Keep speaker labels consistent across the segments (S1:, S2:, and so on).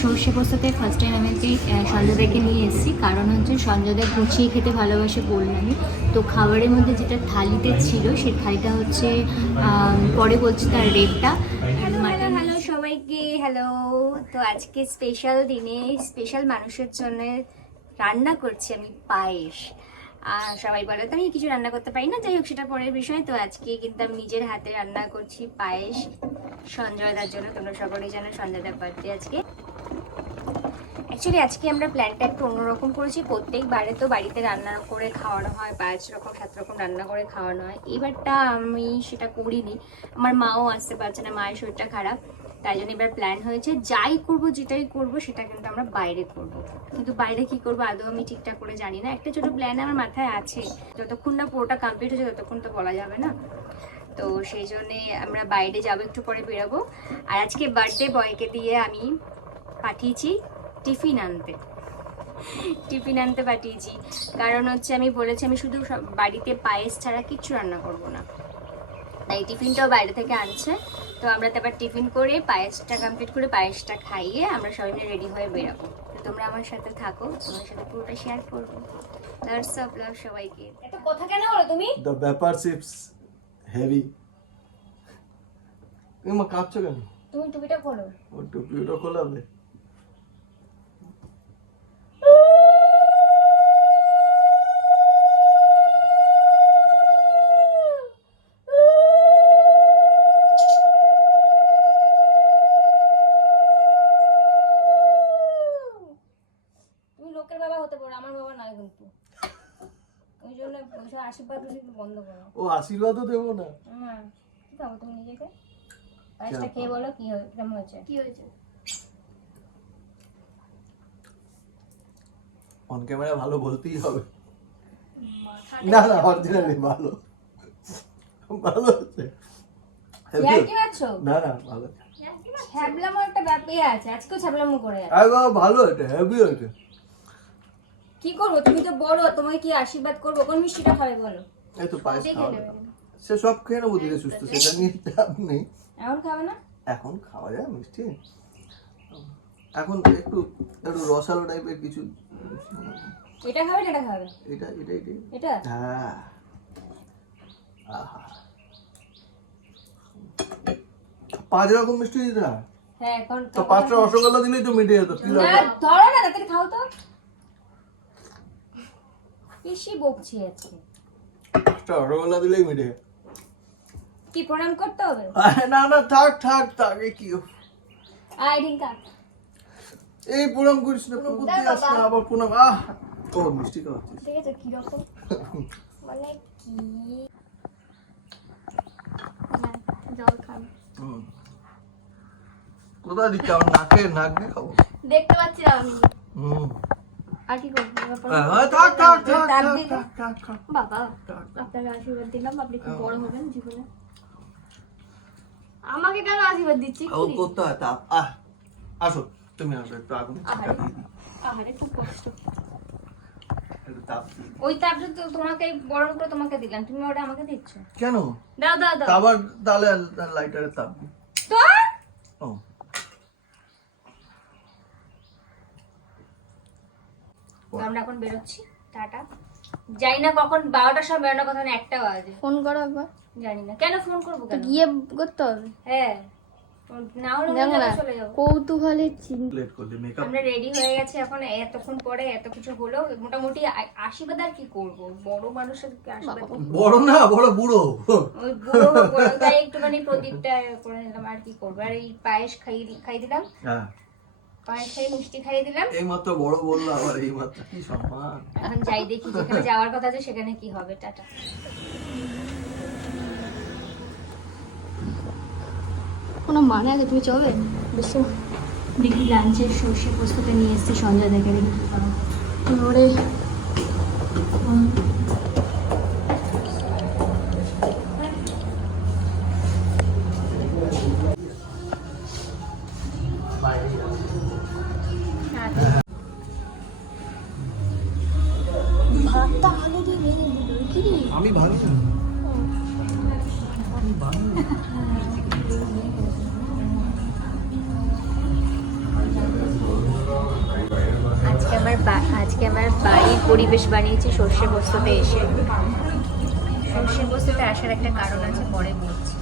S1: সর্ষে পোস্তাতে first time আমি আজকে সঞ্জয়দাকে নিয়ে এসেছি। কারণ হচ্ছে সঞ্জয়দা গুছিয়ে খেতে ভালোবাসে বললামই। তো খাবারের মধ্যে যেটা থালিতে ছিল, সেই থালিটা হচ্ছে পরে বলছি তার রেটটা।
S2: হ্যালো সবাইকে হ্যালো তো আজকে স্পেশাল দিনে স্পেশাল মানুষের জন্য রান্না করছি আমি পায়েস। আর সবাই বলে তো, আমি কিছু রান্না করতে পারি না? যাই হোক, সেটা পরের বিষয়। তো আজকে কিন্তু আমি নিজের হাতে রান্না করছি পায়েস। সঞ্জয়দার জন্য তোমরা সকলেই জানো, সঞ্জয়দার বার্থডে আজকে। অ্যাকচুয়ালি আজকে আমরা প্ল্যানটা একটু অন্যরকম করেছি। প্রত্যেকবারে তো বাড়িতে রান্না করে খাওয়ানো হয়, পাঁচ রকম, সাত রকম রান্না করে খাওয়ানো হয়। এবারটা আমি সেটা করিনি। আমার মাও আসতে পারছে না, মায়ের শরীরটা খারাপ। তাই জন্য এবার প্ল্যান হয়েছে, যাই করব, যেটাই করব, সেটা কিন্তু আমরা বাইরে করব। কিন্তু বাইরে কি করব, আদৌ আমি ঠিকঠাক করে জানি না। একটা ছোট প্ল্যান আমার মাথায় আছে। যতক্ষণ না পুরোটা কমপ্লিট হচ্ছে ততক্ষণ তো বলা যাবে না। তো সেই জন্যে আমরা বাইরে যাব, একটু পরে বেরোবো। আর আজকে বার্থডে বয়কে দিয়ে আমি পাঠিয়েছি। টিফিন আনতে। টিফিন আনতে পাঠিয়েছি। কারণ হচ্ছে আমি বলেছি আমি শুধু সব- বাড়িতে পায়েস ছাড়া কিচ্ছু রান্না করব না। তাই টিফিনটাও বাইরে থেকে আনছে। তো আমরা তারপর টিফিন করে পায়েসটা কমপ্লিট করে পায়েসটা খাইয়ে আমরা সবাই মিলে রেডি হয়ে বেরোবো। তো তোমরা আমার সাথে থাকো তোমার সাথে পুরোটা শেয়ার করব। লাভ সব লাভ সবাইকে। এত কথা কেন হলো তুমি?
S3: দ্য ব্যাপার সিপস হেভি তুমি মা কাঁদছো কেন?
S2: তুমি টুপিটা খোলো।
S3: ও টুপি ওটা খোলাবে।
S2: আশীর্বাদ দিতে বন্ধ করো।
S3: ও আশীর্বাদও দেবো না?
S2: কি খাব তুমি নিজেকে? পায়েসটা খেয়ে বলো কি কেমন হয়েছে? কি হয়েছে?
S3: অন ক্যামেরা ভালো বলতেই হবে। না না অরিজিনালি ভালো। ভালো হচ্ছে না না ভালো।
S2: একটা ব্যাপারই আছে আজকেও ছ্যাবলামো করে আছে।
S3: ভালো এটা হেভি হয়েছে।
S2: কি করব? তুমি তো বড় তোমাকে কি আশীর্বাদ করব? কোন মিষ্টিটা খাবে বলো?
S3: এই তো পায়েস খাওয়া সে সব খেয়ে নেব ধীরে সুস্থ। সেটা নিয়ে চাপ নেই।
S2: এখন খাবে না?
S3: এখন খাওয়া যায় মিষ্টি। এখন একটু একটু রসালো টাইপের কিছু
S2: এটা খাবে এটা খাবে?
S3: এটা এটা এটা।
S2: এটা?
S3: হ্যাঁ। আহা। পাঁচ রকম মিষ্টি দিতে হয়।
S2: হ্যাঁ এখন
S3: তো পাঁচটা রসগোল্লা দিলেই তো মিটে যেত?
S2: ধরো না তাড়াতাড়ি খাও তো। বেশি বকছি আজকে?
S3: রসগোল্লা দিলেই মিটে।
S2: কি প্রণাম করতে হবে?
S3: আরে না না থাক থাক থাক এ কি?
S2: আয় রিঙ্কা।
S3: এই প্রণাম করিস না বুদ্ধি
S2: দাও
S3: আসছে না আবার প্রণাম আহ! ও মিষ্টি খাওয়াচ্ছিস।
S2: ঠিক আছে কীরকম? মানে কি? জল খান।
S3: হুম। কোথায় দিচ্ছি? আমার নাকে নাক দিয়ে খাব?
S2: দেখতে পাচ্ছি না আমি।
S3: হুম।
S2: আর কি করব? এবার
S3: হ্যাঁ, থাক থাক থাক থাক থাক থাক থাক।
S2: বাবা
S3: থাক।
S2: আশীর্বাদ দিলাম আপনি খুব বড় হবেন জীবনে। আমাকে কেন আশীর্বাদ দিচ্ছি
S3: ও করতে হয় তাপ আহ আসো তুমি আসো একটু আগুন
S2: আহারে। আহারে খুব কষ্ট।
S3: একটু তাপ দিই।
S2: ওই তাপটা তো তোমাকে করে তোমাকে দিলাম তুমি ওটা আমাকে দিচ্ছ।
S3: কেন?
S2: দাও দাও দাও।
S3: আবার তাহলে লাইটারের তাপ।
S2: তো
S3: ও।
S2: তো আমরা এখন বেরোচ্ছি। টাটা। জানি না কখন বারোটার সময় বেরোনোর কথা না একটা বাজে।
S4: ফোন করো একবার।
S2: জানি না। কেন ফোন করব কেন?
S4: গিয়ে করতে হবে।
S2: হ্যাঁ। না হলে আমরা চলে যাব।
S4: কৌতূহলে চিন-
S3: লেট করলে মেকআপ
S2: আমরা রেডি হয়ে গেছি এখন এতক্ষণ পরে এত কিছু হলো মোটামুটি আশীর্বাদ আর কি করব? বড় মানুষের আশীর্বাদ
S3: বড় না বড় বুড়ো।
S2: ওই বুড়ো তাই একটুখানি প্রদীপটা করে নিলাম আর কি করব? আর এই পায়েস খাই খাই দিলাম।
S3: হ্যাঁ।
S2: পায়েস খাই মিষ্টি খাইয়ে দিলাম।
S3: এই মাত্র বড় বলল আবার এই মাত্র কি সম্মান।
S2: এখন যাই দেখি যেখানে যাওয়ার কথা আছে সেখানে কি হবে টাটা।
S4: কোনো মানে আছে? তুমি
S1: দেখি লাঞ্চের সর্ষে পোস্তটা নিয়ে এসেছি সঞ্জয়দাকে দেখি
S4: ওরে
S3: আজকে আমার আজকে
S2: আমার বাড়ির পরিবেশ বানিয়েছি সর্ষে বস্তুতে এসে। সর্ষে বস্তুতে আসার একটা কারণ আছে, পরে বলছি।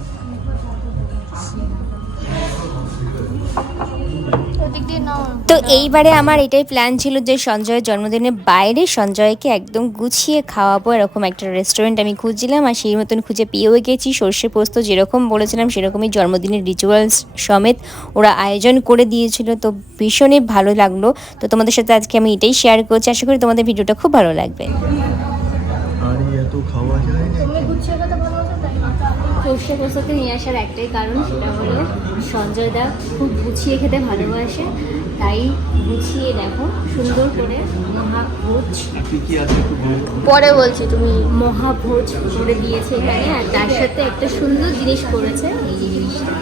S2: তো এইবারে আমার এটাই প্ল্যান ছিল যে সঞ্জয়ের জন্মদিনে বাইরে সঞ্জয়কে একদম গুছিয়ে খাওয়াবো, এরকম একটা রেস্টুরেন্ট আমি খুঁজছিলাম আর সেই মতন খুঁজে পেয়েও গেছি। সর্ষে পোস্ত যেরকম বলেছিলাম, সেরকমই জন্মদিনের রিচুয়ালস সমেত ওরা আয়োজন করে দিয়েছিল। তো ভীষণই ভালো লাগল। তো তোমাদের সাথে আজকে আমি এটাই শেয়ার করছি। আশা করি তোমাদের ভিডিওটা খুব ভালো লাগবে
S3: আর এত খাওয়া যায়
S4: তুমি গুছিয়ে কথা ভালোবাসো তাই
S1: সর্ষে পোস্ততে নিয়ে আসার একটাই কারণ সেটা হলো সঞ্জয় দা খুব গুছিয়ে খেতে ভালোবাসে। তাই গুছিয়ে দেখো সুন্দর করে মহাভোজ।
S3: বলো
S4: পরে বলছি তুমি
S1: মহাভোজ করে দিয়েছে এখানে আর তার সাথে একটা সুন্দর জিনিস করেছে এই যে জিনিসটা।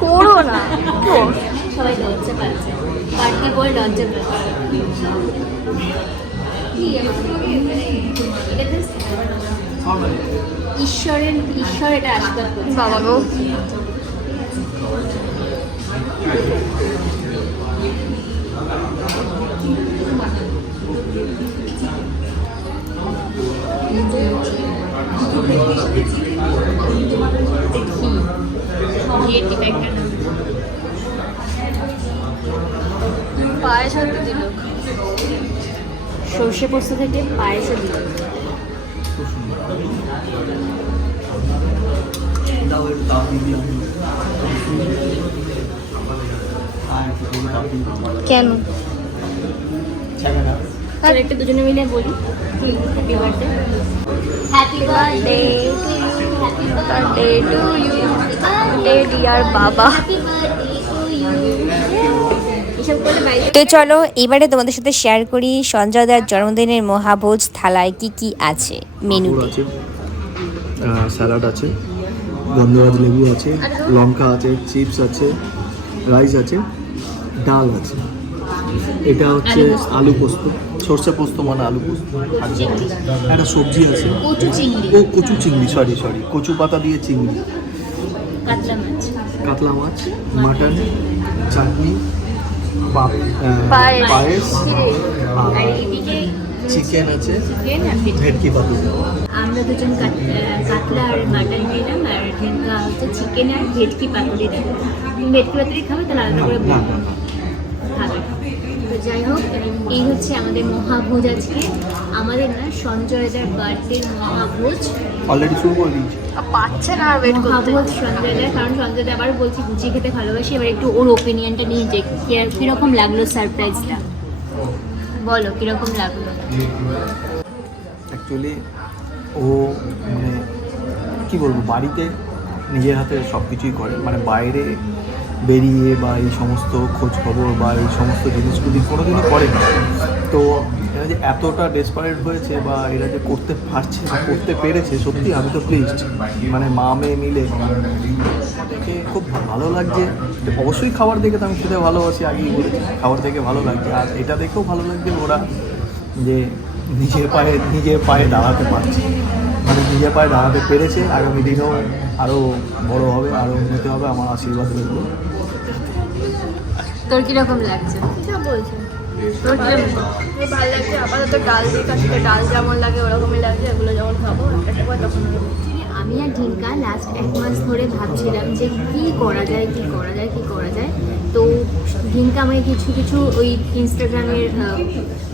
S4: করো না।
S1: সবাই লজ্জা পাচ্ছে। পার্টি বয় লজ্জা পাচ্ছে। ঈশ্বরের ঈশ্বর এটা আশীর্বাদ করছে।
S4: বাবা গো। পায়েস হতে দিল।
S1: সর্ষে পোস্ত থেকে
S3: তাপ দিবি
S4: কেন?
S1: আর একটা দুজনে মিলে বলি। Happy birthday happy birthday happy
S4: birthday to you birthday dear বাবা
S2: তো চলো এবারে তোমাদের সাথে শেয়ার করি সঞ্জয় দার জন্মদিনের মহাভোজ থালায় কি কি আছে মেনুতে?
S3: আছে স্যালাড আছে গন্ধরাজ লেবু আছে লঙ্কা আছে চিপস আছে রাইস আছে ডাল আছে। এটা হচ্ছে আলু পোস্ত। সর্ষে পোস্ত মানে আলু পোস্ত। আর একটা সবজি আছে।
S1: কচু চিংড়ি।
S3: ও কচু চিংড়ি সরি সরি কচু পাতা দিয়ে চিংড়ি।
S1: কাতলা মাছ।
S3: কাতলা মাছ মাটন চাটনি
S4: পায়েস।
S3: চিকেন আছে
S1: ভেটকি।
S3: পাতুরি
S1: আমরা দুজন কাত- কাতলা আর মাটন নিলাম আর ঢেঙ্কা হচ্ছে চিকেন আর ভেটকি পাতুরি দিলাম তুমি ভেটকি পাতুরি খাবে তাহলে আলাদা করে খাবে তো যাই হোক এই হচ্ছে আমাদের মহাভোজ আজকে। আমাদের না সঞ্জয়দার বার্থডে মহাভোজ।
S3: অলরেডি শুরু করে দিয়েছি।
S4: পাচ্ছে না আর ওয়েট করতে।
S1: মহাভোজ সঞ্জয়দার কারণ সঞ্জয়দা আবার বলছি গুছিয়ে খেতে ভালোবাসি। এবার একটু ওর ওপিনিয়নটা নিয়ে যে কি- কীরকম লাগল সারপ্রাইজটা বলো কীরকম লাগল?
S3: অ্যাকচুয়ালি ও মানে কী বলব বাড়িতে নিজের হাতে সব কিছুই করে। মানে বাইরে বেরিয়ে বা এই সমস্ত খোঁজ খবর বা এই সমস্ত জিনিসগুলি কোনোদিনই করে না তো যে এতটা ডেসপারেট হয়েছে বা এরা যে করতে পারছে বা করতে পেরেছে সত্যি আমি তো প্লিজড মানে মা মেয়ে মিলে। দেখে খুব ভালো লাগছে। অবশ্যই খাবার দেখে তো আমি খেতে ভালোবাসি আগেই বলেছি খাবার দেখে ভালো লাগছে। আর এটা দেখেও ভালো লাগছে ওরা যে নিজের পায়ে নিজের পায়ে দাঁড়াতে পারছে। মানে নিজের পায়ে দাঁড়াতে পেরেছে। আগামী দিনেও আরও বড় হবে আরও উন্নতি হবে আমার আশীর্বাদ রইল।
S1: তোর কীরকম লাগছে?
S4: বলছে। ভালো লাগছে, আপাতত ডাল দিয়ে সাথে ডাল যেমন লাগে ওরকমই লাগছে, এগুলো যখন খাব
S1: আমি আর ঢিঙ্কা লাস্ট এক মাস ধরে ভাবছিলাম যে কি করা যায়, কি করা যায়, কি করা যায়। তো ঢিঙ্কা আমাকে কিছু কিছু ওই ইনস্টাগ্রামের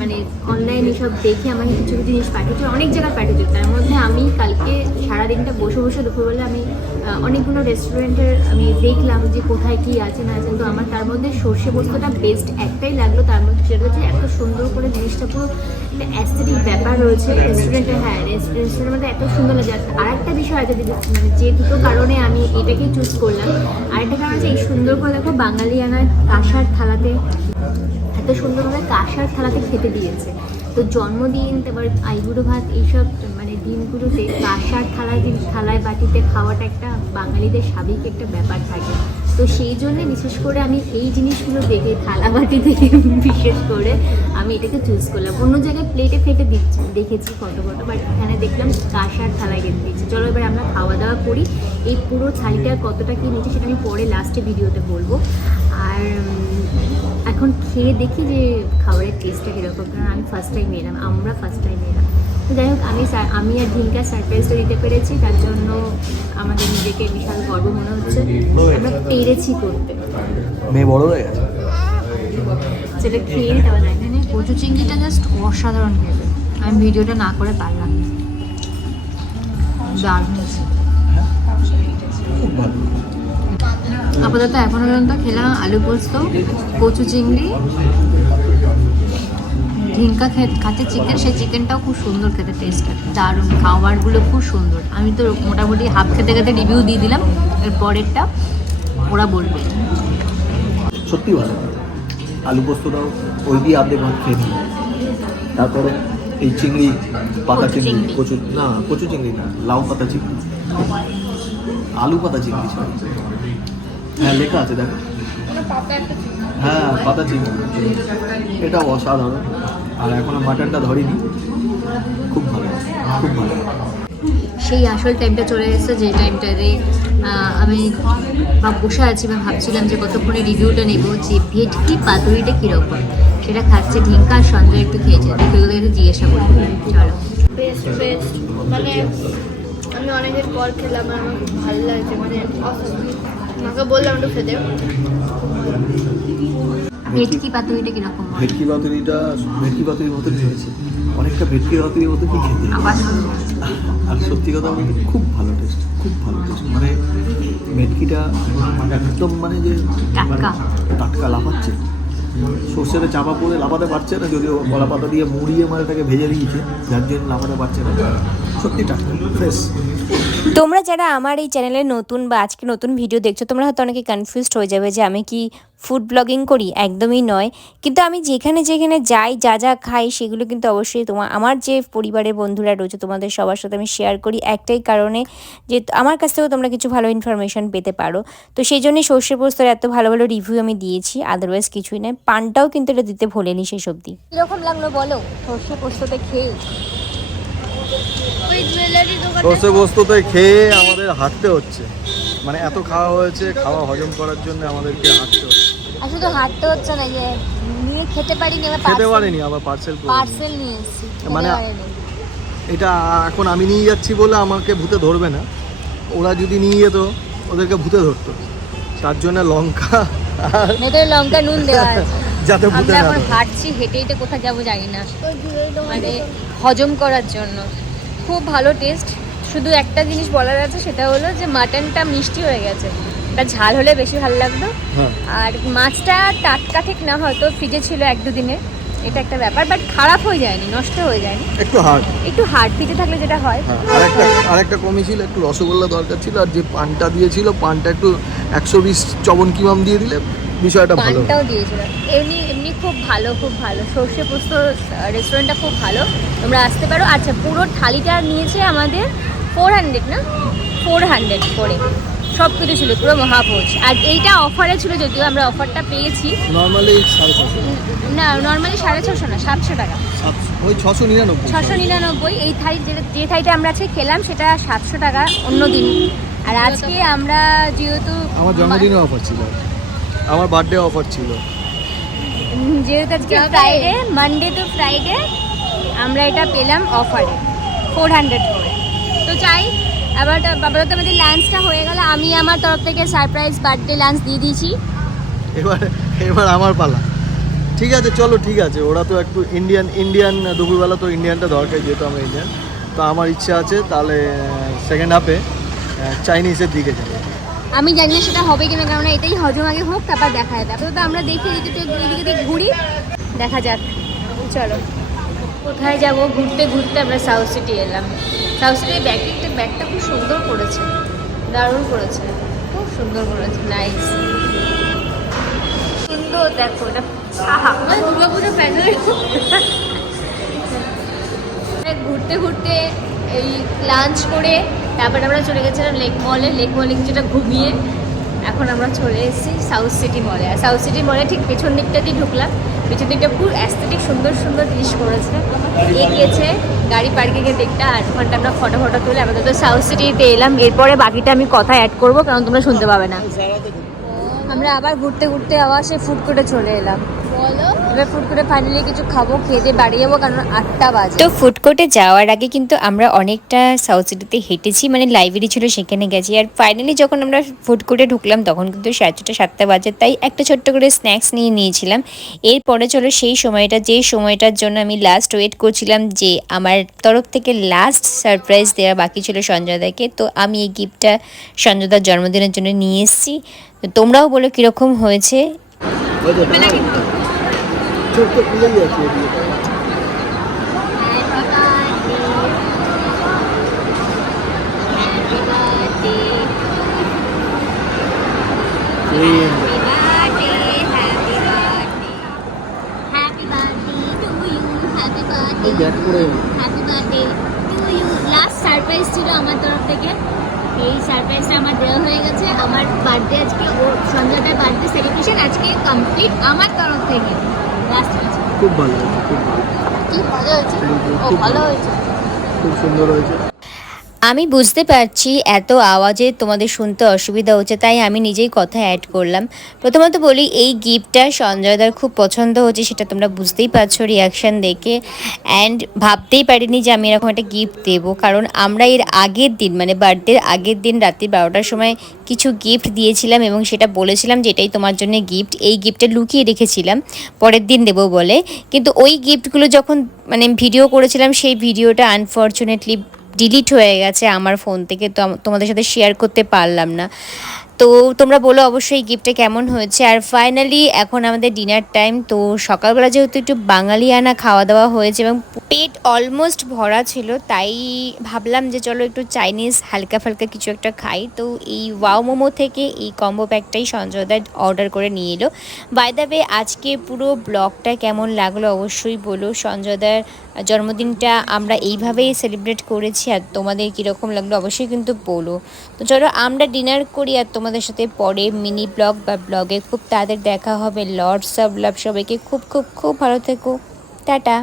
S1: মানে অনলাইন এসব দেখে আমাকে কিছু কিছু জিনিস পাঠিয়েছে, অনেক জায়গায় পাঠিয়েছে। তার মধ্যে আমি কালকে সারাদিনটা বসে বসে দুপুরবেলা আমি অনেকগুলো রেস্টুরেন্টের আমি দেখলাম যে কোথায় কি আছে না আছে। তো আমার তার মধ্যে সর্ষে পোস্তটা বেস্ট একটাই লাগল। তার মধ্যে সেটা হচ্ছে এত সুন্দর করে জিনিসটা পুরো একটা অ্যাস্থেটিক ব্যাপার রয়েছে রেস্টুরেন্টে হ্যাঁ রেস্টুরেন্টের মধ্যে এত সুন্দর লাগে। আর একটা বিষয় আছে যে মানে যে দুটো কারণে আমি এটাকেই চুজ করলাম। আরেকটা কারণ আছে এই সুন্দর করে দেখো বাঙালিয়ানার কাঁসার থালাতে এত সুন্দরভাবে কাঁসার থালাতে খেতে দিয়েছে। তো জন্মদিন তারপর আইবুড়ো ভাত এইসব দিনগুলোতে কাঁসার থালায় থালায় বাটিতে খাওয়াটা একটা বাঙালিদের স্বাভাবিক একটা ব্যাপার থাকে। তো সেই জন্য বিশেষ করে আমি এই জিনিসগুলো দেখে, থালা বাটি থেকে বিশেষ করে আমি এটাকে চুজ করলাম। অন্য জায়গায় প্লেটে ফেটে দেখেছি কত কত বাট এখানে দেখলাম কাঁসার থালায় খেতে দিচ্ছি চলো এবার আমরা খাওয়া দাওয়া করি। এই পুরো থালিটা কতটা কি নিয়েছি সেটা আমি পরে লাস্টে ভিডিওতে বলব। আর এখন খেয়ে দেখি যে খাবারের টেস্টটা কীরকম, কারণ আমি ফার্স্ট টাইম এলাম আমরা ফার্স্ট টাইম এলাম যাই হোক আমি আমি আর ঢিঙ্কা সারপ্রাইজটা দিতে পেরেছি তার জন্য আমাদের নিজেকে বিশাল গর্ব মনে হচ্ছে। আমরা পেরেছি করতে।
S3: মেয়ে বড় হয়ে গেছে?
S1: সেটা খেয়ে দেওয়া যায় এখানে। কচু চিংড়িটা জাস্ট অসাধারণ খেতে। আমি ভিডিওটা না করে পারলাম না। দারুণ
S3: ভালো
S1: আপাতত এখনও পর্যন্ত খেলাম আলু পোস্ত কচু চিংড়ি ঢিঙ্কা খাচ্ছে চিকেন সেই চিকেনটাও খুব সুন্দর খেতে টেস্ট দারুণ খাবারগুলো খুব সুন্দর। আমি তো মোটামুটি হাফ খেতে খেতে রিভিউ দিয়ে দিলাম এর পরেরটা ওরা বলবে।
S3: সত্যি ভালো আলু পোস্তটাও ওই দিয়ে আর্ধেক ভাত খেয়ে তারপরে এই চিংড়ি পাতা চিংড়ি
S1: চিংড়ি।
S3: কচু না কচু চিংড়ি না লাউ পাতা চিংড়ি। আলু পাতা চিংড়ি সরি হ্যাঁ লেখা আছে দেখো। হ্যাঁ পাতা চিংড়ি। এটা অসাধারণ। আর এখনও মাটনটা ধরিনি। খুব ভালো খুব ভালো।
S1: সেই আসল টাইমটা চলে এসেছে যে টাইমটাতে আমি বা বসে আছি বা ভাবছিলাম যে কতক্ষণে রিভিউটা নেব যে ভেটকি পাতুরিটা কীরকম? সেটা খাচ্ছে ঢিঙ্কা আর সঞ্জয় একটু খেয়েছে। দেখে একটু জিজ্ঞাসা করি। চলো।
S4: বেস্ট বেস্ট মানে আমি অনেকদিন পর খেলাম আমার খুব ভালো লাগছে মানে আমাকে বললাম একটু খেতে।
S1: ভেটকি পাতুরিটা কীরকম
S3: ভেটকি পাতুরিটা ভেটকি পাতুরির মতনই হয়েছে। অনেকটা ভেটকি পাতুরির মতনই খেতে? আর সত্যি কথা বলতে খুব ভালো টেস্ট খুব ভালো টেস্ট মানে ভেটকিটা একদম মানে যে
S1: টাটকা।
S3: টাটকা লাফাচ্ছে। সর্ষেতে চাপা পড়ে লাফাতে পারছে না যদিও কলা পাতা দিয়ে মুড়িয়ে মানে তাকে ভেজে দিয়েছে যার জন্য লাফাতে পারছে না। সত্যি টাটকা ফ্রেশ
S2: তোমরা যারা আমার এই চ্যানেলে নতুন বা আজকে নতুন ভিডিও দেখছ, তোমরা হয়তো অনেকে কনফিউজড হয়ে যাবে যে আমি কি ফুড ব্লগিং করি? একদমই নয়। কিন্তু আমি যেখানে যেখানে যাই, যা যা খাই, সেগুলো কিন্তু অবশ্যই তোমার আমার যে পরিবারের বন্ধুরা রয়েছে, তোমাদের সবার সাথে আমি শেয়ার করি একটাই কারণে যে আমার কাছ থেকেও তোমরা কিছু ভালো ইনফরমেশন পেতে পারো। তো সেই জন্যই সর্ষে পোস্তর এত ভালো ভালো রিভিউ আমি দিয়েছি আদারওয়াইজ কিছুই নয়। পানটাও কিন্তু এটা দিতে ভোলেনি সেই সবজি কীরকম লাগল বলো? সর্ষে পোস্ততে খেয়ে
S3: সর্ষে বস্তুতে খেয়ে আমাদের হাঁটতে হচ্ছে। মানে এত খাওয়া হয়েছে খাওয়া হজম করার জন্য আমাদেরকে হাঁটতে হচ্ছে।
S2: শুধু হাঁটতে হচ্ছে না যে নিয়ে খেতে পারিনি আবার
S3: খেতে পারেনি আবার পার্সেল
S2: পার্সেল নিয়ে। এসেছি
S3: মানে এটা এখন আমি নিয়ে যাচ্ছি বলে আমাকে ভূতে ধরবে না। ওরা যদি নিয়ে যেত ওদেরকে ভূতে ধরতো। তার জন্য লঙ্কা আর
S2: মেয়েদের লঙ্কা নুন দেওয়া আছে।
S3: যাতে ভূতে
S2: আমরা
S3: না
S2: এখন হাঁটছি হেঁটে হেঁটে কোথাও যাব জানি না। মানে হজম করার জন্য। খুব ভালো টেস্ট শুধু একটা জিনিস বলার আছে সেটা হলো যে মাটনটা মিষ্টি হয়ে গেছে। এটা ঝাল হলে বেশি ভালো লাগতো।
S3: হ্যাঁ।
S2: আর মাছটা টাটকা ঠিক না হয়তো ফ্রিজে ছিল এক দুদিনের এটা একটা ব্যাপার বাট খারাপ হয়ে যায়নি নষ্ট হয়ে যায়নি।
S3: একটু হার্ড
S2: একটু হার্ড ফ্রিজে থাকলে যেটা হয়।
S3: হ্যাঁ আরেকটা আরেকটা কমই ছিল একটু রসগোল্লা দরকার ছিল আর যে পানটা দিয়েছিল পানটা একটু একশো বিশ চবন কিমাম দিয়ে দিলে বিষয়টা ভালো।
S2: পানটাও দিয়েছিল এমনি এমনি খুব ভালো খুব ভালো। সর্ষে পোস্ত রেস্টুরেন্টটা খুব ভালো। তোমরা আসতে পারো। আচ্ছা পুরো থালিটা নিয়েছে আমাদের ফোর হান্ড্রেড না? ফোর হান্ড্রেড করে। সব কিছু ছিল পুরো মহাভোজ। আর এইটা অফারে ছিল যদিও আমরা অফারটা পেয়েছি।
S3: নর্মালি
S2: না নর্মালি সাড়ে ছশো না সাতশো টাকা।
S3: ওই ছশো নিরানব্বই।
S2: ছশো নিরানব্বই। এই থাই যেটা যে থাইটা আমরা আজকে খেলাম সেটা সাতশো টাকা অন্য দিন। আর আজকে আমরা যেহেতু
S3: আমার জন্মদিনে অফার ছিল। আমার বার্থডে অফার ছিল।
S2: যেহেতু আজকে ফ্রাইডে মানডে টু ফ্রাইডে আমরা এটা পেলাম অফারে ফোর হান্ড্রেড করে। তো চাই আবার আপাতত আমাদের লাঞ্চটা হয়ে গেল। আমি আমার তরফ থেকে সারপ্রাইজ বার্থডে লাঞ্চ দিয়ে দিয়েছি।
S3: এবার এবার আমার পালা। ঠিক আছে চলো ঠিক আছে। ওরা তো একটু ইন্ডিয়ান ইন্ডিয়ান দুপুরবেলা তো ইন্ডিয়ানটা দরকার যেহেতু আমরা ইন্ডিয়ান তো আমার ইচ্ছা আছে তাহলে সেকেন্ড হাফে চাইনিজের দিকে যাব।
S2: আমি জানি না সেটা হবে কিনা কারণ এটাই হজম আগে হোক, তারপর দেখা যাবে। আপাতত আমরা দেখি এদিকে ঘুরি, দেখা যাক। চলো। কোথায় যাব? ঘুরতে ঘুরতে আমরা সাউথ সিটি এলাম। সাউথ সিটির ব্যাগটা ব্যাগটা খুব সুন্দর করেছে দারুণ করেছে খুব সুন্দর করেছে নাইস সুন্দর, দেখো, এটা দুর্গাপুজো প্যান্ডেল ঘুরতে ঘুরতে এই লাঞ্চ করে তারপরে আমরা চলে গেছিলাম লেক মলে লেক মলে কিছুটা ঘুমিয়ে এখন আমরা চলে এসেছি সাউথ সিটি মলে আর সাউথ সিটি মলে ঠিক পেছন দিকটা দিয়ে ঢুকলাম। পেছন দিকটা খুব অ্যাস্থেটিক সুন্দর সুন্দর জিনিস করেছে এগিয়েছে গাড়ি পার্কিংয়ের দিকটা আর ওখানটা আমরা ফটো ফটো তুলে আমাদের তো সাউথ সিটিতে এলাম। এরপরে বাকিটা আমি কথা অ্যাড করব কারণ তোমরা শুনতে পাবে না। আমরা আবার ঘুরতে ঘুরতে আবার সেই ফুড কোর্টে চলে এলাম। এবার ফুড কোর্টে ফাইনালি কিছু খাব খেয়ে দিয়ে বাড়ি যাব কারণ আটটা বাজে।
S5: তো ফুড কোর্টে যাওয়ার আগে কিন্তু আমরা অনেকটা সাউথ সিটিতে হেঁটেছি মানে লাইব্রেরি ছিল সেখানে গেছি। আর ফাইনালি যখন আমরা ফুড কোর্টে ঢুকলাম তখন কিন্তু সাড়ে ছটা সাতটা বাজে তাই একটা ছোট্ট করে স্ন্যাক্স নিয়ে নিয়েছিলাম। এরপরে চলো সেই সময়টা যে সময়টার জন্য আমি লাস্ট ওয়েট করছিলাম যে আমার তরফ থেকে লাস্ট সারপ্রাইজ দেওয়া বাকি ছিল সঞ্জয়দাকে তো আমি এই গিফটটা সঞ্জয়দার জন্মদিনের জন্য নিয়ে এসেছি। তো তোমরাও বলো কীরকম হয়েছে।
S1: ছোট্ট খুলেই আছে এদিকে। এই এই ব্যাট করে
S5: লাস্ট সারপ্রাইজ ছিল আমার তরফ থেকে এই সারপ্রাইজটা আমার দেওয়া হয়ে গেছে। আমার বার্থডে আজকে ও সন্ধ্যাটার বার্থডে সেলিব্রেশন আজকে কমপ্লিট আমার তরফ থেকে। লাস্ট
S1: খুব ভালো হয়েছে খুব ভালো। খুব সুন্দর হয়েছে।
S5: আমি বুঝতে পারছি এত আওয়াজে তোমাদের শুনতে অসুবিধা হচ্ছে, তাই আমি নিজেই কথা অ্যাড করলাম। প্রথমত বলি, এই গিফটটা সঞ্জয়দার খুব পছন্দ হচ্ছে, সেটা তোমরা বুঝতেই পারছ রিয়াকশান দেখে। অ্যান্ড ভাবতেই পারিনি যে আমি এরকম একটা গিফট দেবো, কারণ আমরা এর আগের দিন মানে বার্থডের আগের দিন রাত্রি বারোটার সময় কিছু গিফট দিয়েছিলাম এবং সেটা বলেছিলাম যে এটাই তোমার জন্য গিফট এই গিফটটা লুকিয়ে রেখেছিলাম, পরের দিন দেবো বলে। কিন্তু ওই গিফটগুলো যখন মানে ভিডিও করেছিলাম, সেই ভিডিওটা আনফর্চুনেটলি ডিলিট হয়ে গেছে আমার ফোন থেকে, তো তোমাদের সাথে শেয়ার করতে পারলাম না। তো তোমরা বলো অবশ্যই গিফটটা কেমন হয়েছে। আর ফাইনালি এখন আমাদের ডিনার টাইম তো সকালবেলা যেহেতু একটু বাঙালিয়ানা খাওয়া দাওয়া হয়েছে এবং পেট অলমোস্ট ভরা ছিল, তাই ভাবলাম যে চলো একটু চাইনিজ হালকা ফালকা কিছু একটা খাই। তো এই ওয়াও মোমো থেকে এই কম্বো প্যাকটাই সঞ্জয়দা অর্ডার করে নিয়ে এলো। বাই দ্য ওয়ে আজকে পুরো ব্লগটা কেমন লাগল অবশ্যই বলো। সঞ্জয়দার জন্মদিনটা আমরা এইভাবেই সেলিব্রেট করেছি, আর তোমাদের কীরকম লাগল অবশ্যই কিন্তু বলো। তো চলো আমরা ডিনার করি, আর তোমাদের সাথে পরে মিনি ব্লগ বা ব্লগে খুব তাদের দেখা হবে। লর্ডস অফ লাভ সবাইকে, খুব খুব খুব ভালো থেকো। টাটা।